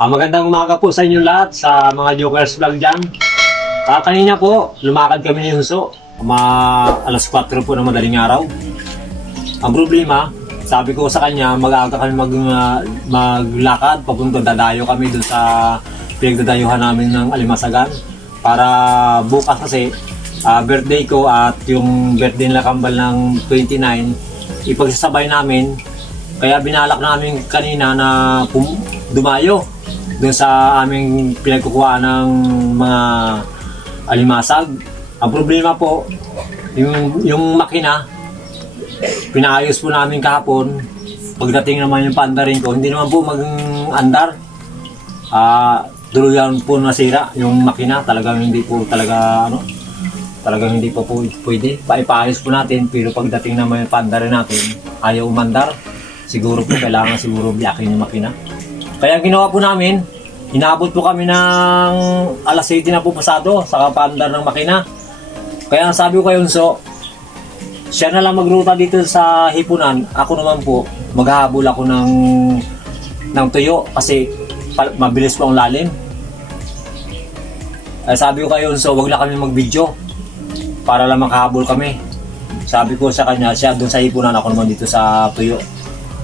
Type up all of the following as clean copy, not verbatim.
Magandang umaga po sa inyo lahat, sa mga Jokers Vlog dyan. Kanina po, lumakad kami ni Hunso, alas 4 po ng madaling araw. Ang problema, sabi ko sa kanya, mag-aaga kami maglakad, papunta dadayo kami doon sa pinagdadayuhan namin ng Alimasagan. Para bukas kasi, birthday ko at yung birthday nila kambal ng 29, ipagsasabay namin. Kaya binalak namin kanina na dumayo doon sa aming pinagkukuha ng mga alimasag. Ang problema po, yung makina, pinaayos po namin kahapon. Pagdating naman yung paandarin ko, hindi naman po mag-andar. Tuluyan po nasira yung makina. Talagang hindi po talagang hindi po pwede. Ipaayos po natin, pero pagdating naman yung paandarin natin, ayaw umandar. Siguro po kailangan biyakin yung makina. Kaya ginawa po namin, inabot po kami ng alas 7 na po pasado sa kapandar ng makina. Kaya sabi ko kay Hunso, siya na lang magruta dito sa hipunan. Ako naman po, maghahabol ako ng tuyo kasi mabilis po ang lalim. Kaya sabi ko kay Hunso, wag na kami mag-video para lang makahabol kami. Sabi ko sa kanya, siya doon sa hipunan, ako naman dito sa tuyo.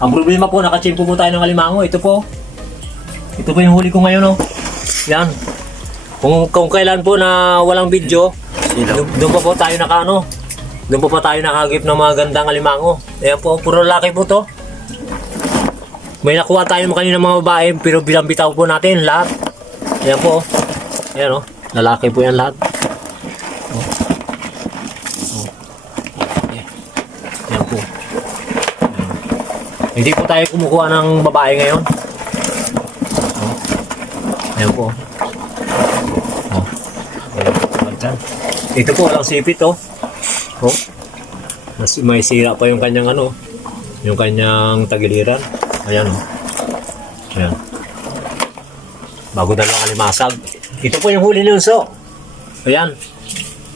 Ang problema po, nakachimpo po tayo ng alimango. Ito po yung huli ko ngayon, oh. Yan. Kung kailan po na walang video, doon pa po tayo doon pa tayo nakagip ng mga gandang alimango. Ayan po, puro lalaki po to. May nakuha tayo kanina ng mga babae, pero binambitaw po natin lahat. Ayan po, oh. Ayan, oh. Lalaki po yan lahat. Oh. Oh. Ayan po. Hindi po tayo kumukuha ng babae ngayon. Ayan po. Oh. Ayan. Ito po, walang sipit, oh. Oh. May sira pa yung kanyang yung kanyang tagiliran. Ayan, oh. Ayan. Bago dalawang alimasag. Ito po yung huli ni Hunso. Ayan.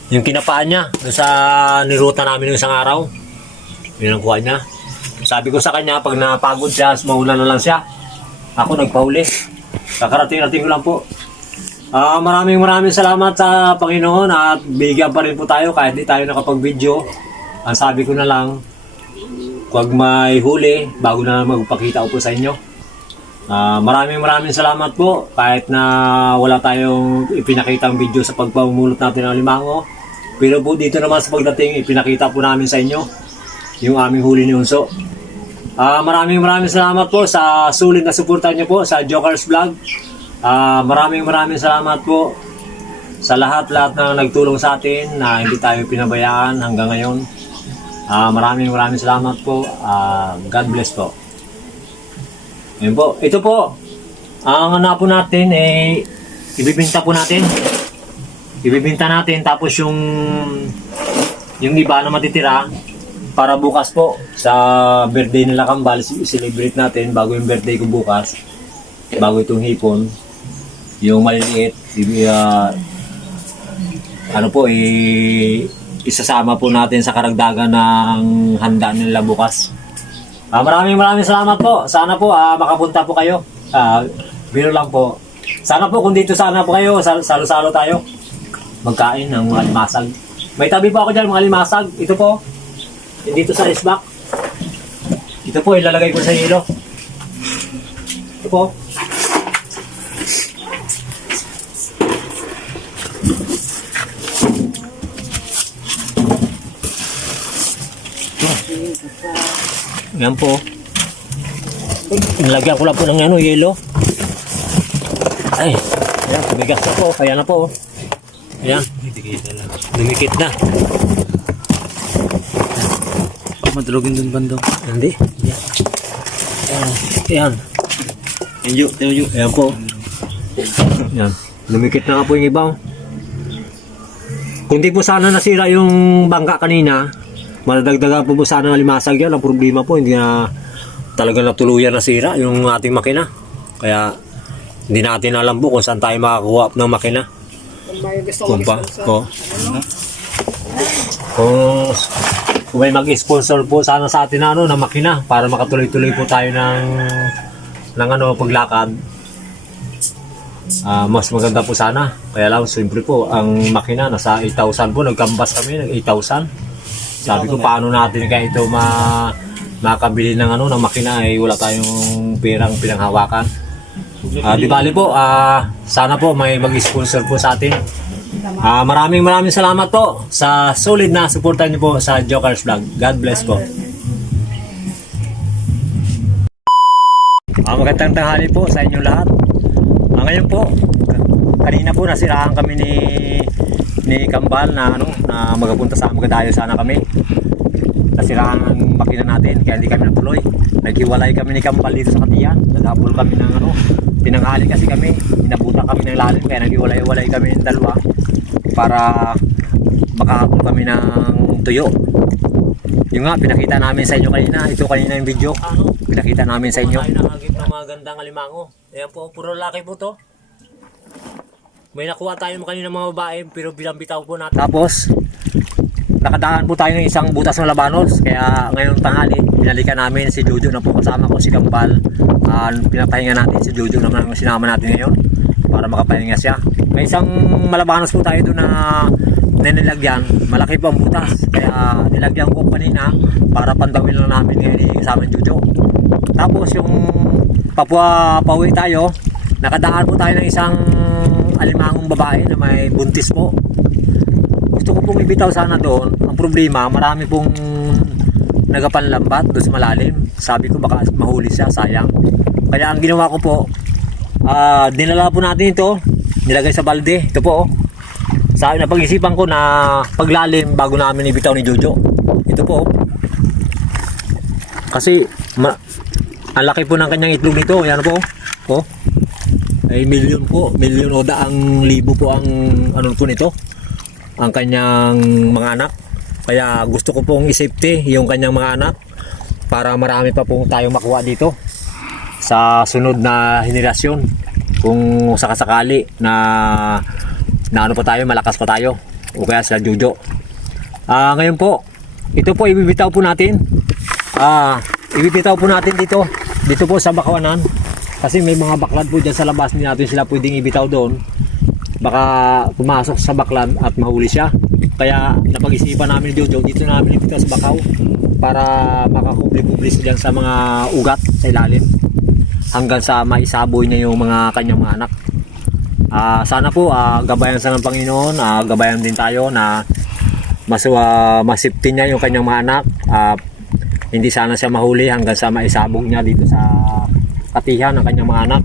Yung kinapaan niya sa niruta namin ng isang araw. Yun ang kuha niya. Sabi ko sa kanya, pag napagod siya, mauna na lang siya. Ako nagpahuli. Kakarating-rating ko lang po. Maraming salamat sa Panginoon at bigyan pa rin po tayo kahit di tayo nakapag-video. Ang sabi ko na lang, huwag may huli bago na magpakita ko po sa inyo. Maraming salamat po kahit na wala tayong ipinakitang video sa pagpamulot natin ng alimango. Pero po dito naman sa pagdating, ipinakita po namin sa inyo yung aming huli ni Hunso. Maraming salamat po sa sulit na suporta niyo po sa Jokers Vlog. Maraming salamat po sa lahat na nagtulong sa atin na hindi tayo pinabayaan hanggang ngayon. Maraming salamat po. God bless po. Ayan po. Ito po, ang po natin ibibinta po natin. Ibibinta natin tapos yung iba na matitira para bukas po sa birthday nila kambal, celebrate natin bago yung birthday ko bukas, bago itong hipon, yung maliliit, isasama po natin sa karagdagan ng handa nila bukas. Maraming salamat po. Sana po makapunta po kayo. Biro lang po. Sana po kung dito sana po kayo, salo-salo tayo magkain ng mga limasag. May tabi po ako dyan mga limasag. Ito po. Dito sa isbak. Ito po, ilalagay ko sa hilo. Ito po. Yan po. Nilagyan ko lang po ng yelo. Ay, ayan, tumigas na po. Ayan na po. Ayan. Dumikit na. Madulogin dun bandong. Hindi. Ayan. Ayan po. Ayan. Lumikit na nga po yung iba. Kung di po sana nasira yung bangka kanina, madadagdagan po sana ng alimasag yan. Ang problema po, hindi na talaga natuluyan nasira yung ating makina. Kaya hindi natin alam po kung saan tayo makakuha ng makina. Kung may mag-sponsor po sana sa atin na makina para makatuloy-tuloy po tayo ng paglakad. mas maganda po sana. Kaya lang, simple po, ang makina nasa 8,000 po. Nagkambas kami ng 8,000. Sabi ko, paano natin kaya ito makabili ng ng makina ay wala tayong perang pinanghawakan. Di bali po, sana po may mag-sponsor po sa atin. Maraming salamat po sa solid na suporta niyo po sa Jokers Vlog. God bless po. Magandang tanghali po sa inyo lahat. Ngayon po, kanina po nasiraan kami ni Kambal na na magapunta sa Magadayo sana kami. Nasiraan ang makina natin kaya hindi kami natuloy. Naghiwalay kami ni Kambal dito sa Katiyan. Naghabol kami ng tinanghali kasi kami. Inabutan kami ng lalim kaya naghiwalay-walay kami ng dalawa para makahabol kami ng tuyo. Yung nga, pinakita namin sa inyo kanina. Ito kanina yung video. Pinakita namin sa inyo. Ay, nakagip ng mga gandang alimango. Ayan po, puro lalaki po to. May nakuha tayo kanina mga babae, pero bilang bitaw po natin. Tapos, nakadaan po tayo ng isang butas ng labanos. Kaya ngayong tanghali, binalikan namin si Jojo na po kasama ko si Kambal. Pinapahinga natin si Jojo naman ang sinama natin ngayon para makapahinga siya. May isang malabanos po tayo doon na nilagyan, malaki po ang butas kaya nilagyan ko kanina para pandawin lang namin ngayon kasama ng Jojo. Tapos yung pauwi tayo, nakadaan po tayo ng isang alimangong babae na may buntis po. Gusto ko pong ibitaw sana doon. Ang problema, marami pong nagapanlambat doon sa malalim. Sabi ko baka mahuli siya, sayang. Kaya ang ginawa ko po, dinala po natin ito, nilagay sa balde. Ito po, sa napag-isipan ko na paglalim bago namin ibitaw ni Jojo. Ito po. Kasi ang laki po ng kanyang itlog nito. Yan po. Oh. Ay milyon po. Milyon o daang libo po ang po nito. Ang kanyang mga anak. Kaya gusto ko pong i-safety yung kanyang mga anak para marami pa pong tayong makuha dito sa sunod na henerasyon. Kung sakasakali na pa tayo, malakas pa tayo o kaya sila Jojo. Ngayon po, ito po ibibitaw po natin. Ibibitaw po natin dito po sa Bakawanan kasi may mga baklad po dyan sa labas, hindi natin sila pwedeng ibitaw doon, baka pumasok sa baklad at mahuli siya. Kaya napag-isipan namin Jojo, dito namin ibitaw sa Bakaw para makakubli-kubli sila sa mga ugat sa ilalim hanggang sa maisaboy niya yung mga kanyang mga anak. Sana po gabayan sa ng Panginoon, gabayan din tayo na masiptin niya yung kanyang mga anak. Hindi sana siya mahuli hanggang sa maisabog niya dito sa katihan ng kanyang mga anak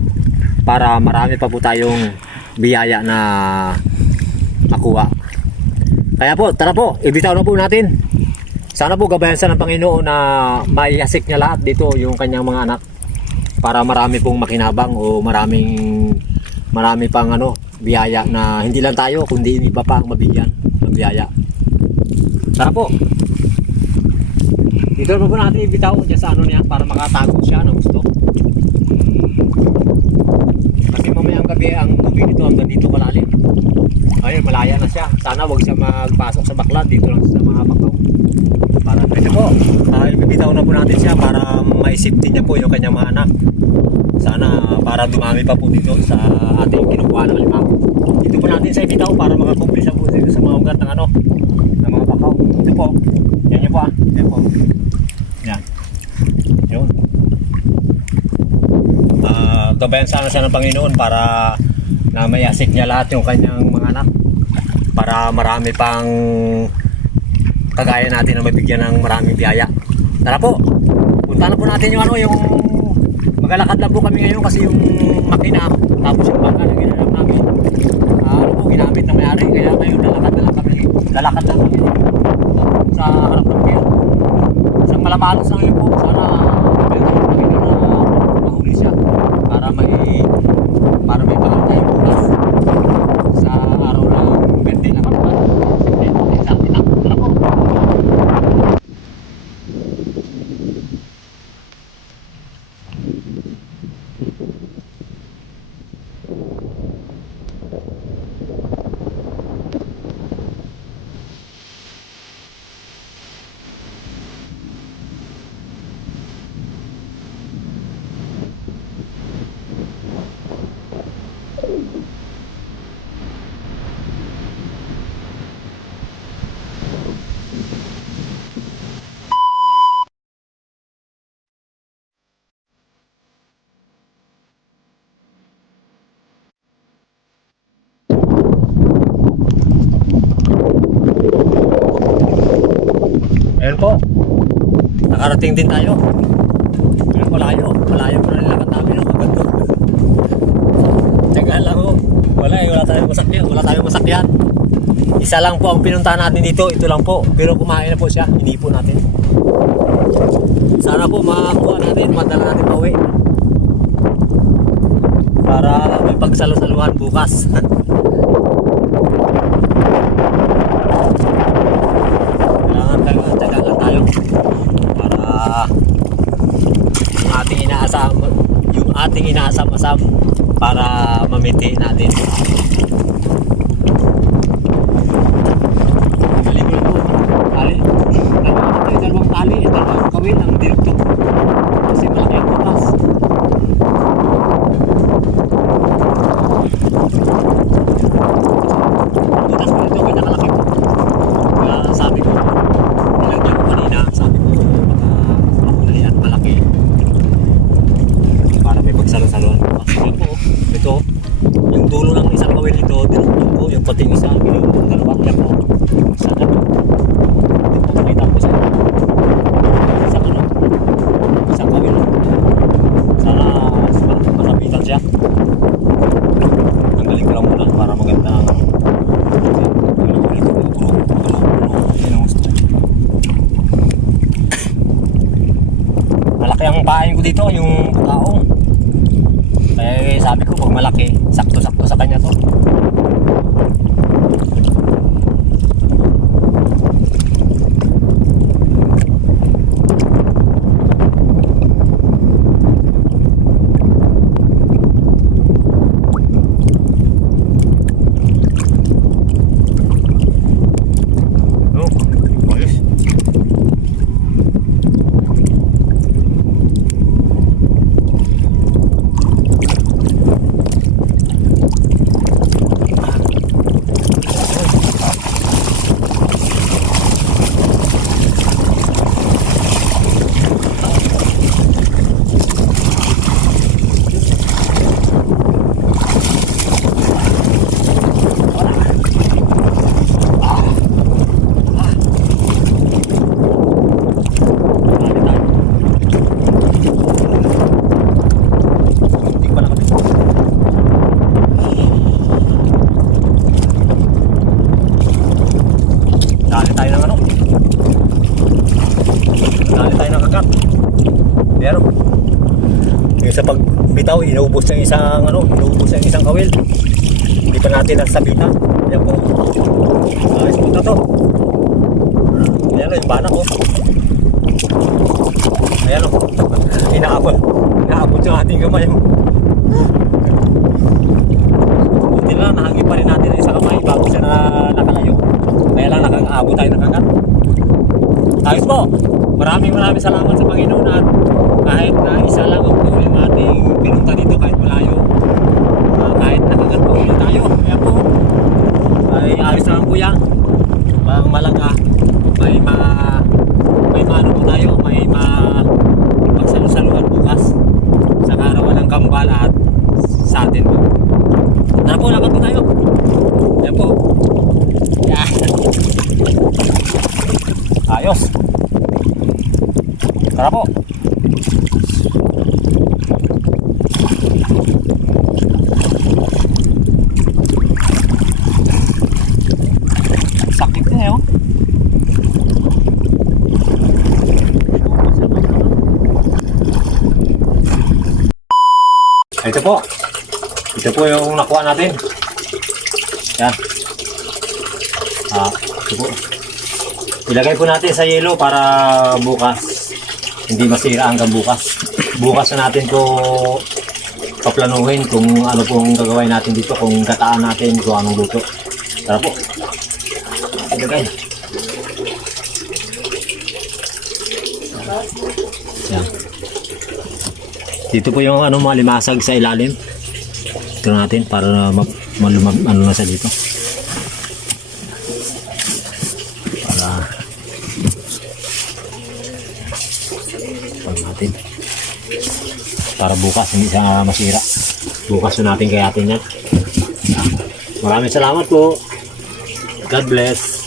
para marami pa po tayong biyaya na makuha. Kaya po, tara po, ibitaw na po natin. Sana po gabayan sa ng Panginoon na maihasik niya lahat dito yung kanyang mga anak para marami pong makinabang o marami pang biyaya na hindi lang tayo kundi iba pa ang mabigyan ng biyaya. Tara po. Dito na po natin ibitaw dyan sa niya para makatago siya ng gusto. Kasi mamayang gabi ang tubig dito hanggang dito kalalim. Ayun, malaya na siya. Sana wag siya magpasok sa baklad dito lang sa mga bakaw. Para pwede po. Ibibitaw na po natin siya para maisiptin niya po yung kanyang mga anak. Sana para dumami pa po dito sa ating kinukuha ng alimango. Dito po natin sa ibitaw para makakumplis po dito sa mga ugat ng ng mga bakaw. Ito po. Yan niyo po Yan po. Yan. Yun. Gabayan sana siya ng Panginoon para na mayasik niya lahat yung kanyang mga anak para marami pang kagaya natin na mabigyan ng maraming biyaya. Tara po. Punta na po natin yung yung maglalakad lang po kami ngayon kasi yung makina tapos yung bangka na ginanap namin ginamit na may-ari kaya ngayon lalakad na lang kami sa harap ng pier isang malabalos lang yun po sana makita na mahuli siya para may pangal tayo bukas sa araw na birthday na karuan. Tara po. po. Nakarating din tayo. Pero malayo po na nilakad namin, no? Agad po. Teka lang ho. Wala tayong masakyan. Isa lang po ang pinuntahan natin dito, ito lang po. Pero kumain na po siya, hindi po natin. Sana po makakuha natin, madala natin pa uwi. Para may pagsalo-saluhan bukas. Kailangan taga lang tayo. Para yung ating inaasam-asam para mamiti natin. Dalawang tali, dalawang kawin ang direkto. Kasi malaki ang bukas. Butas ko ito, may nakalaki po. Kaya sabi ko, nilagyan ko kanina, sabi ko, baka makulay at malaki. Para may pagsalo-saluhan bukas. Kaya po, ito, yung dulo ng isang kawin ito, dinutong ko, yung pating isa, yung dalawang kaya po. Sana, makita ko siya. Isang kawin. Sana masabitan siya. Tanggalin ko lang muna para maganda ang malaki ang pain ko dito, yung bukaong. Kaya sabi ko pag malaki, sakto-sakto sa kanya to. Pero yung sa pagbitaw, inuubos ng isang kawil. Hindi pa natin nasabitan. Ayan po. Ayos po na to. Ayan o, yung banak ko. Ayan o. Inaabot yung ating kamay. Buti lang, nahagi pa rin natin ang isang kamay bago siya nakalayo. Kaya lang nakakaabot tayo ng kagat. Ayos po. Maraming salamat sa Panginoon at kahit na isa lang ang po yung ating pinunta dito kahit malayo. Kahit nakagatpong na tayo. Kaya po, ay ayos naman po yan. Ang malaga, may maano po tayo, may magsalusaluhan bukas sa karawan ng kambal at sa atin po. Tara po, lakad po tayo. Ayan po. Yeah. Ayos. Tara po. Sakit na yun. Ito po. Ito po yung nakuha natin. Yan. Ito po. Ilagay po natin sa yelo para bukas hindi masira hanggang bukas. Bukas na natin ko paplanuhin kung ano pong gagawin natin dito, kung gataan natin, kung anong luto. Tara po. Ilagay. Yan. Dito po yung malimasag sa ilalim. Ito natin para malumag na sa dito. Natin para bukas hindi siya masira. Bukas na natin kayatin yan. Maraming salamat po. God bless.